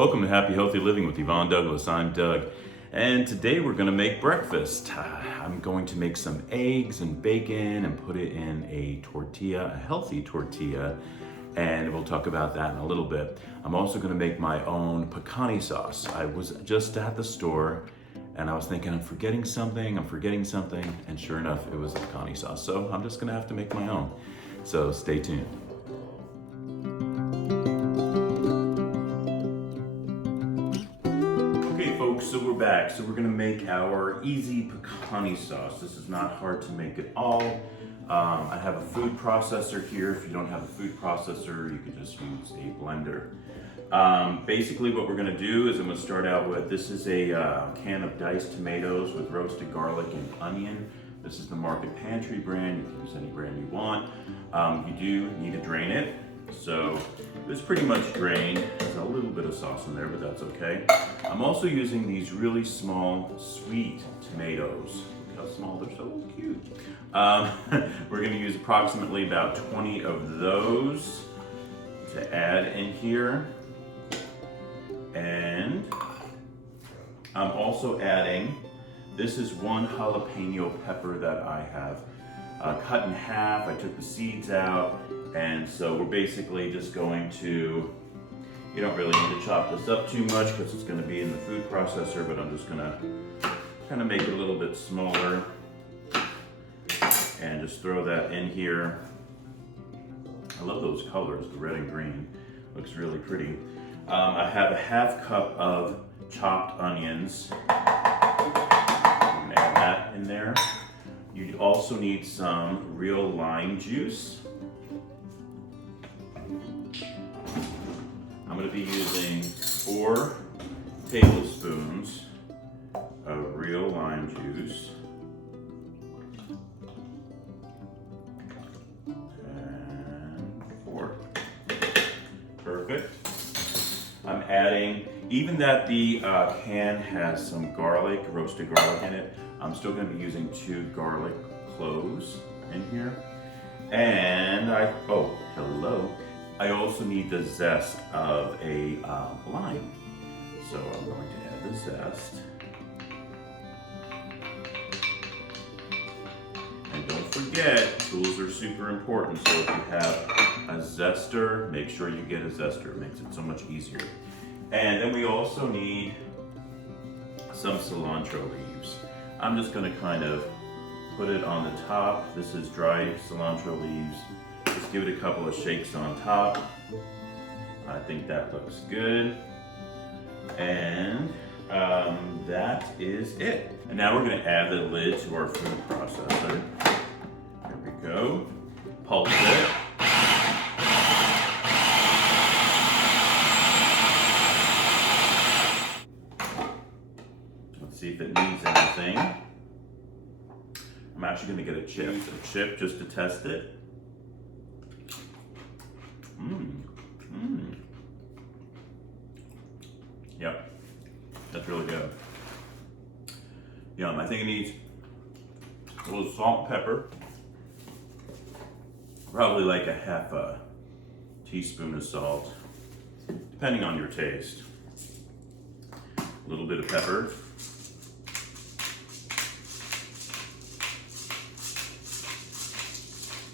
Welcome to Happy Healthy Living with Yvonne Douglas. I'm Doug, and today we're going to make breakfast. I'm going to make some eggs and bacon and put it in a tortilla, a healthy tortilla, and we'll talk about that in a little bit. I'm also going to make my own picante sauce. I was just at the store and I was thinking, I'm forgetting something, and sure enough, it was the picante sauce. So I'm just going to have to make my own. So stay tuned. So we're back. So we're gonna make our easy picante sauce. This is not hard to make at all. I have a food processor here. If you don't have a food processor, you could just use a blender. Basically what we're gonna do is I'm gonna start out with, this is a can of diced tomatoes with roasted garlic and onion. This is the Market Pantry brand. You can use any brand you want. You do need to drain it. So it's pretty much drained. There's a little bit of sauce in there, but that's okay. I'm also using these really small, sweet tomatoes. Look how small, they're so cute. We're gonna use approximately about 20 of those to add in here. And I'm also adding, this is one jalapeno pepper that I have cut in half. I took the seeds out. And so we're basically just going to, you don't really need to chop this up too much because it's going to be in the food processor, but I'm just going to kind of make it a little bit smaller and just throw that in here. I love those colors, the red and green. Looks really pretty. I have a half cup of chopped onions. I'm going to add that in there. You also need some real lime juice. I'm going to be using 4 tablespoons of real lime juice. And 4. Perfect. I'm adding, even that the can has some garlic, roasted garlic in it, I'm still going to be using 2 garlic cloves in here. And I also need the zest of a lime. So I'm going to add the zest. And don't forget, tools are super important. So if you have a zester, make sure you get a zester. It makes it so much easier. And then we also need some cilantro leaves. I'm just gonna kind of put it on the top. This is dried cilantro leaves. Just give it a couple of shakes on top. I think that looks good. And that is it. And now we're gonna add the lid to our food processor. There we go. Pulse it. Let's see if it needs anything. I'm actually gonna get a chip just to test it. Yep, that's really good. Yum, I think it needs a little salt and pepper. Probably like a half a teaspoon of salt, depending on your taste. A little bit of pepper.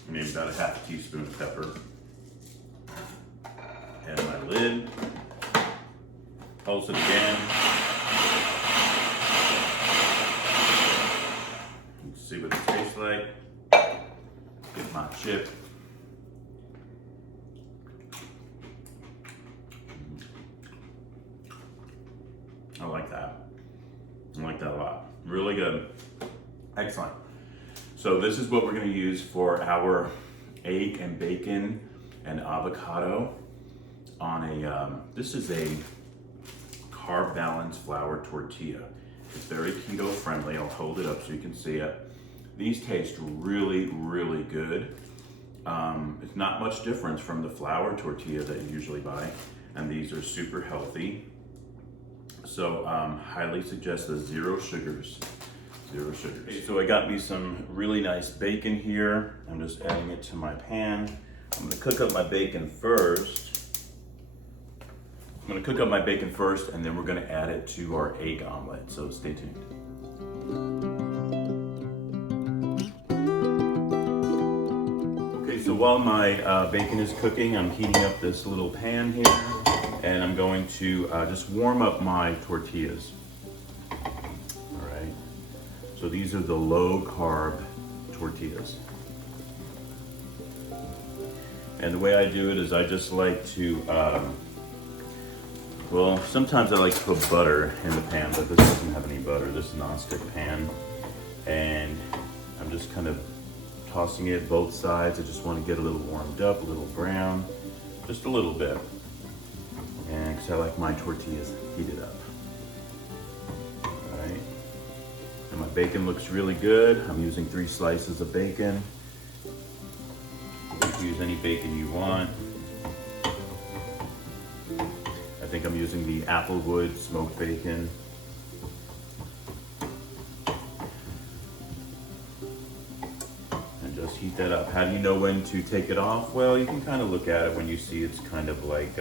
Maybe about a half a teaspoon of pepper. Add my lid. Pulse it again. Let's see what it tastes like. Get my chip. I like that. I like that a lot. Really good. Excellent. So this is what we're going to use for our egg and bacon and avocado on a, this is a carb balanced flour tortilla. It's very keto friendly. I'll hold it up so you can see it. These taste really, really good. It's not much difference from the flour tortilla that you usually buy, and these are super healthy. So highly suggest the 0 sugars. 0 sugars. Okay, so I got me some really nice bacon here. I'm just adding it to my pan. I'm gonna cook up my bacon first. I'm gonna cook up my bacon first, and then we're gonna add it to our egg omelet, so stay tuned. Okay, so while my bacon is cooking, I'm heating up this little pan here, and I'm going to just warm up my tortillas. All right, so these are the low carb tortillas. And the way I do it is I just like to, well, sometimes I like to put butter in the pan, but this doesn't have any butter. This is a non-stick pan. And I'm just kind of tossing it both sides. I just want to get a little warmed up, a little brown, just a little bit. And because I like my tortillas heated up. All right. And my bacon looks really good. I'm using 3 slices of bacon. You can use any bacon you want. I think I'm using the Applewood smoked bacon. And just heat that up. How do you know when to take it off? Well, you can kind of look at it when you see it's kind of like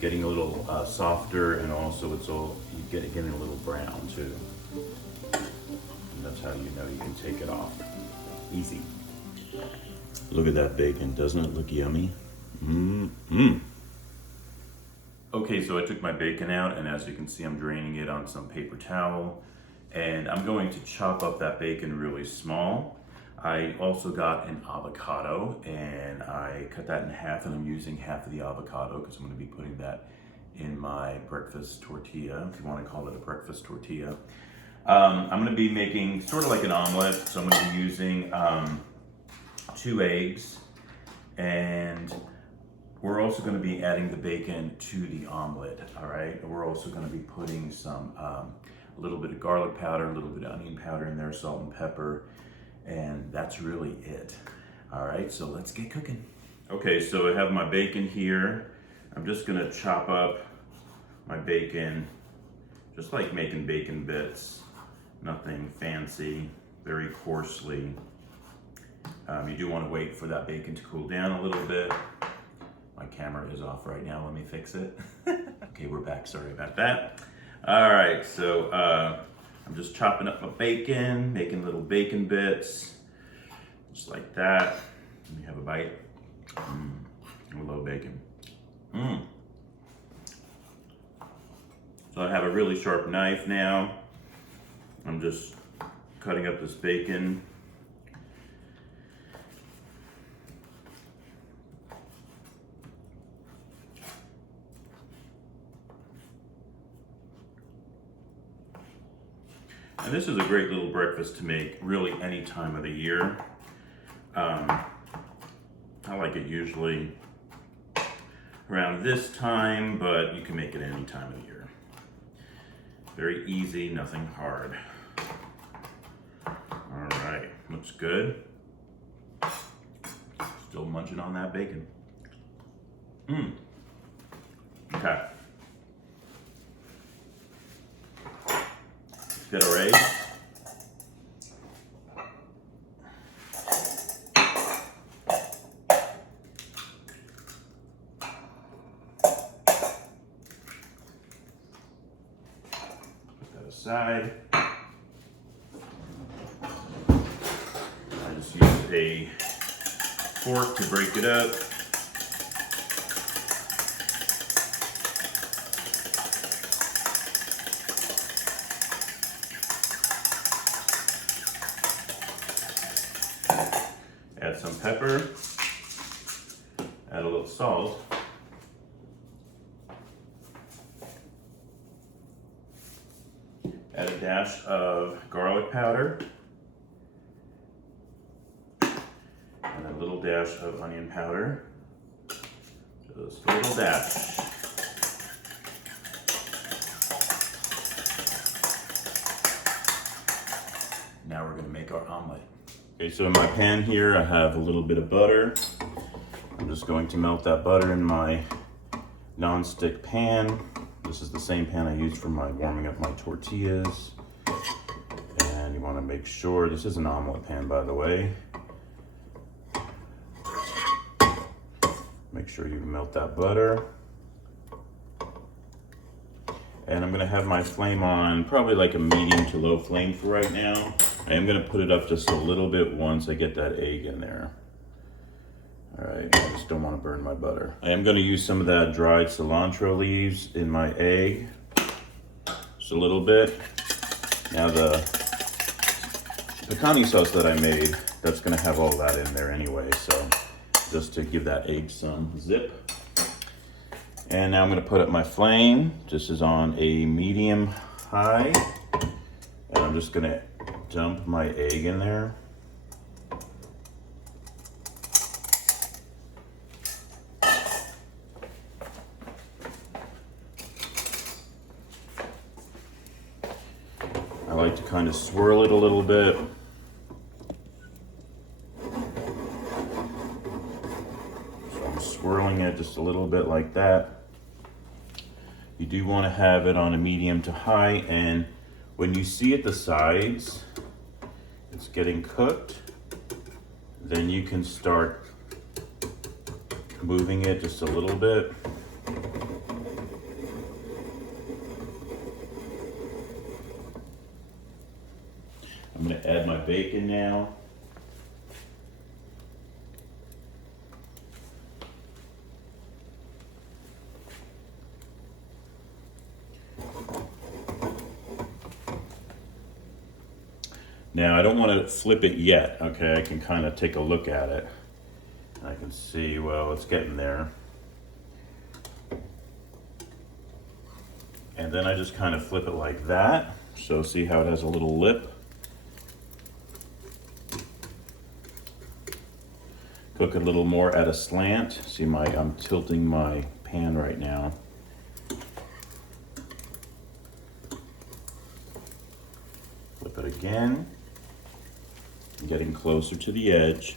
getting a little softer, and also getting a little brown too. And that's how you know you can take it off. Easy. Look at that bacon. Doesn't it look yummy? Mmm. Okay, so I took my bacon out, and as you can see, I'm draining it on some paper towel, and I'm going to chop up that bacon really small. I also got an avocado, and I cut that in half, and I'm using half of the avocado because I'm going to be putting that in my breakfast tortilla, if you want to call it a breakfast tortilla. I'm going to be making sort of like an omelet, so I'm going to be using 2 eggs, and we're also going to be adding the bacon to the omelet. All right, we're also going to be putting some a little bit of garlic powder, a little bit of onion powder in there, salt and pepper, and that's really it. All right, so let's get cooking. Okay, so I have my bacon here. I'm just going to chop up my bacon, just like making bacon bits. Nothing fancy, very coarsely. You do want to wait for that bacon to cool down a little bit. My camera is off right now, let me fix it. Okay, we're back, sorry about that. All right, so I'm just chopping up my bacon, making little bacon bits, just like that. Let me have a bite. I love bacon. So I have a really sharp knife now. I'm just cutting up this bacon. And this is a great little breakfast to make really any time of the year. I like it usually around this time, but you can make it any time of the year. Very easy, nothing hard. All right, looks good. Still munching on that bacon. Okay. Get our eggs. Put that aside. I just use a fork to break it up. Add some pepper, add a little salt, add a dash of garlic powder, and a little dash of onion powder, just a little dash. Now we're going to make our omelet. Okay, so in my pan here, I have a little bit of butter. I'm just going to melt that butter in my non-stick pan. This is the same pan I used for my warming up my tortillas. And you want to make sure, this is an omelet pan, by the way. Make sure you melt that butter. And I'm gonna have my flame on probably like a medium to low flame for right now. I am gonna put it up just a little bit once I get that egg in there. All right, I just don't want to burn my butter. I am gonna use some of that dried cilantro leaves in my egg, just a little bit. Now the picante sauce that I made, that's gonna have all that in there anyway, so just to give that egg some zip. And now I'm gonna put up my flame. This is on a medium high. And I'm just gonna dump my egg in there. I like to kind of swirl it a little bit. So I'm swirling it just a little bit like that. You do want to have it on a medium to high, and when you see at the sides it's getting cooked, then you can start moving it just a little bit. I'm going to add my bacon now. Now, I don't want to flip it yet, okay? I can kind of take a look at it. I can see, well, it's getting there. And then I just kind of flip it like that. So see how it has a little lip? Cook it a little more at a slant. See, I'm tilting my pan right now. Flip it again. I'm getting closer to the edge.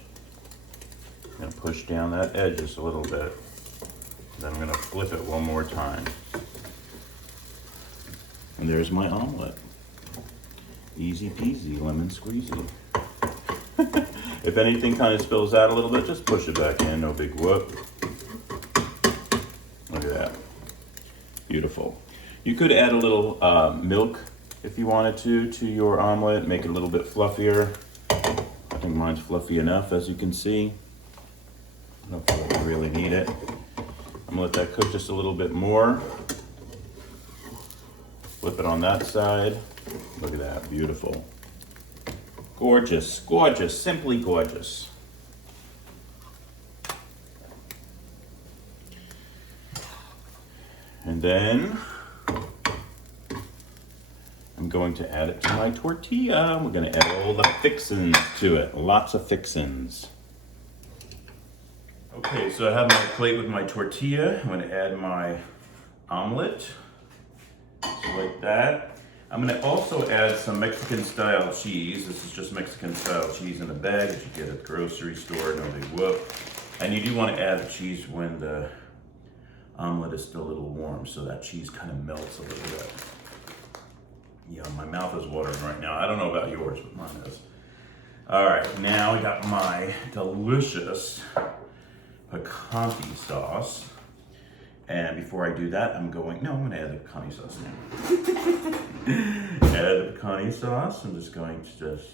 I'm gonna push down that edge just a little bit. Then I'm gonna flip it one more time. And there's my omelet. Easy peasy, lemon squeezy. If anything kind of spills out a little bit, just push it back in, no big whoop. Look at that, beautiful. You could add a little milk if you wanted to your omelet, make it a little bit fluffier. I think mine's fluffy enough, as you can see. I don't feel like I really need it. I'm gonna let that cook just a little bit more. Flip it on that side. Look at that, beautiful. Gorgeous, gorgeous, simply gorgeous. And then I'm going to add it to my tortilla. We're gonna add all the fixins to it, lots of fixins. Okay, so I have my plate with my tortilla. I'm gonna add my omelet, just like that. I'm gonna also add some Mexican style cheese. This is just Mexican style cheese in a bag that you get at the grocery store, no big whoop. And you do wanna add the cheese when the omelet is still a little warm, so that cheese kind of melts a little bit. Yeah, my mouth is watering right now. I don't know about yours, but mine is. All right, now I got my delicious picante sauce. And before I do that, I'm gonna add the picante sauce now. Add the picante sauce. I'm just going to just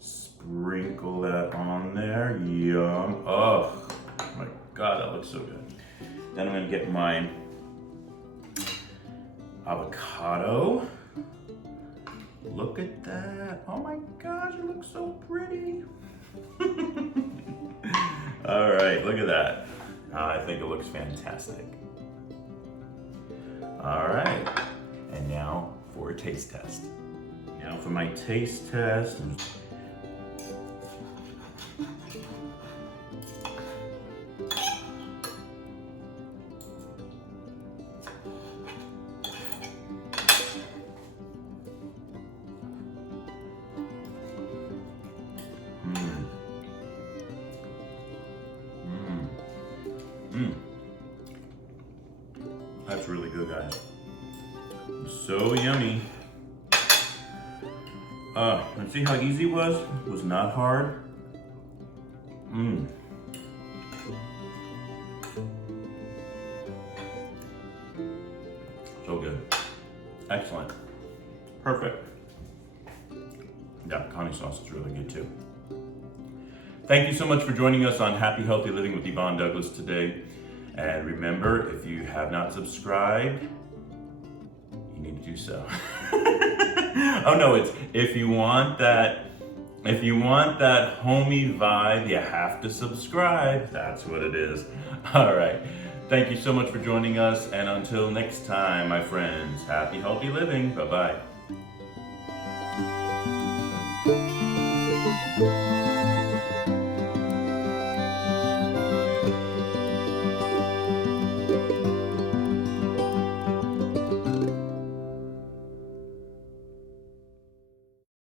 sprinkle that on there. Yum. Oh my God, that looks so good. Then I'm gonna get my avocado. Look at that. Oh my gosh, it looks so pretty. All right, look at that. I think it looks fantastic. All right, and now for a taste test. Now for my taste test. That's really good, guys. So yummy. And see how easy it was? It was not hard. So good. Excellent. Perfect. Yeah, pecani sauce is really good too. Thank you so much for joining us on Happy Healthy Living with Yvonne Douglas today. And remember, if you have not subscribed, you need to do so. Oh no, it's if you want that homey vibe, you have to subscribe. That's what it is. All right. Thank you so much for joining us. And until next time, my friends, happy healthy living. Bye-bye.